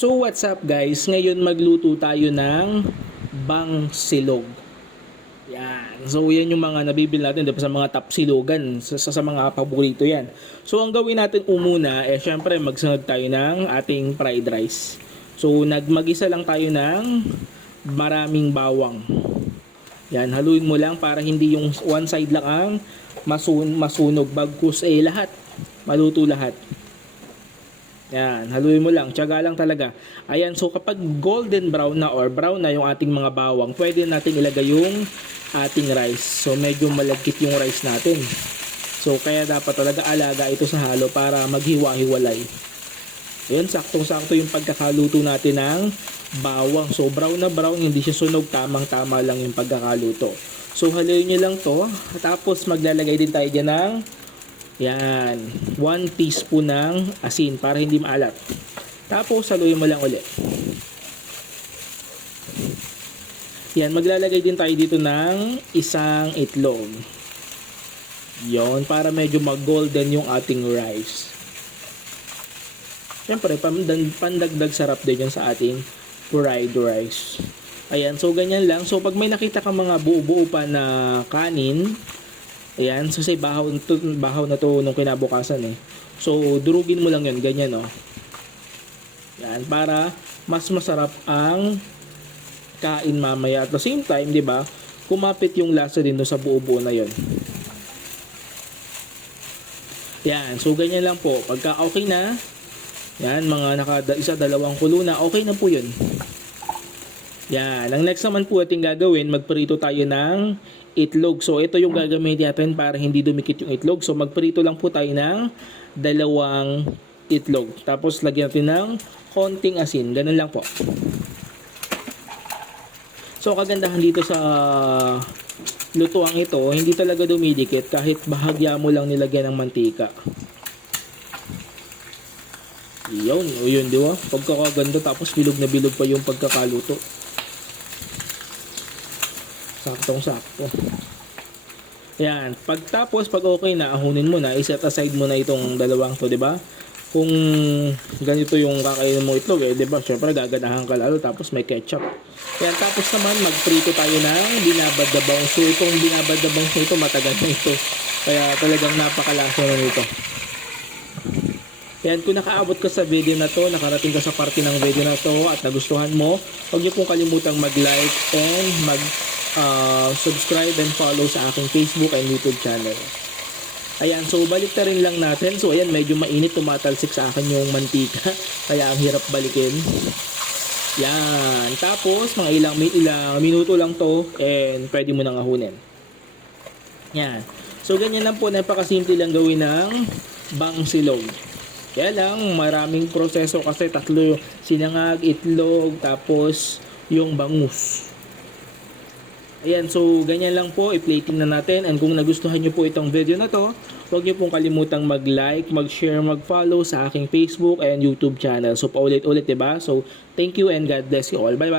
So what's up guys? Ngayon magluto tayo ng bangsilog. Yan. So yan yung mga nabibili natin diba, sa mga top silogan, sa mga paborito yan. So ang gawin natin umuna syempre magsunod tayo ng ating fried rice. So nagmagisa lang tayo ng maraming bawang. Yan, haluin mo lang para hindi yung one side lang ang masunog, bagkus lahat. Maluto lahat. Yan, haluin mo lang, tiyaga lang talaga. Ayan, so kapag golden brown na or brown na yung ating mga bawang, pwede natin ilagay yung ating rice. So medyo malagkit yung rice natin. So kaya dapat talaga alaga ito sa halo para maghiwa-hiwalay. Ayan, saktong-sakto yung pagkakaluto natin ng bawang. So brown na brown, hindi siya sunog, tamang-tama lang yung pagkakaluto. So haluin nyo lang to. Tapos maglalagay din tayo dyan ng yan, 1 teaspoon ng asin para hindi maalat. Tapos haluin mo lang ulit. Yan, maglalagay din tayo dito ng isang itlog. Yon, para medyo mag-golden yung ating rice. Siyempre, pandagdag sarap din yan sa ating fried rice. Ayan, so ganyan lang. So pag may nakita ka mga buo-buo pa na kanin, ayan, so say bahaw na to nung kinabukasan So durugin mo lang yan, ganyan Yan, para mas masarap ang kain mamaya. At the same time, di ba, kumapit yung lasa din sa buo-buo na yon. Yan, so ganyan lang po. Pagka okay na, yan, mga dalawang kulo na, okay na po yun. Yan, ang next naman po ating gagawin, magprito tayo ng itlog. So ito yung gagamitin natin para hindi dumikit yung itlog. So magprito lang po tayo ng 2 itlog. Tapos lagyan natin ng konting asin. Ganun lang po. So kagandahan dito sa lutuang ito, hindi talaga dumidikit kahit bahagya mo lang nilagyan ng mantika. Yun, di ba? Pagkakaganda, tapos bilog na bilog pa yung pagkakaluto. Saktong-sakto. Yan. Pagtapos, pag okay na, ahunin mo na, iset aside mo na itong dalawang to, di ba? Kung ganito yung kakainin mo itlog, di ba? Syempre, gaganahan ka lalo, tapos may ketchup. Yan. Tapos naman, magprito tayo ng binabad na bangus. So, itong binabad na bangus ito, matagal na ito. Kaya talagang napakalasa na nito. Yan, kung nakaabot ka sa video na to, nakarating ka sa parte ng video na to at nagustuhan mo, huwag niyo pong kalimutang mag-like and subscribe and follow sa aking Facebook and YouTube channel. Ayan, so balik na rin lang natin. So ayan, medyo mainit, tumatalsik sa akin yung mantika, kaya ang hirap balikin. Yan, tapos mga ilang minuto lang to and pwede mo nang ahunin. Yan, so ganyan lang po, napakasimple lang gawin ng bangsilog. Kaya lang, maraming proseso kasi tatlo, sinangag, itlog, tapos yung bangus. Ayan, so ganyan lang po, i-plating na natin. And kung nagustuhan nyo po itong video na to, huwag nyo pong kalimutang mag-like, mag-share, mag-follow sa aking Facebook and YouTube channel. So paulit-ulit, diba? So thank you and God bless you all. Bye-bye!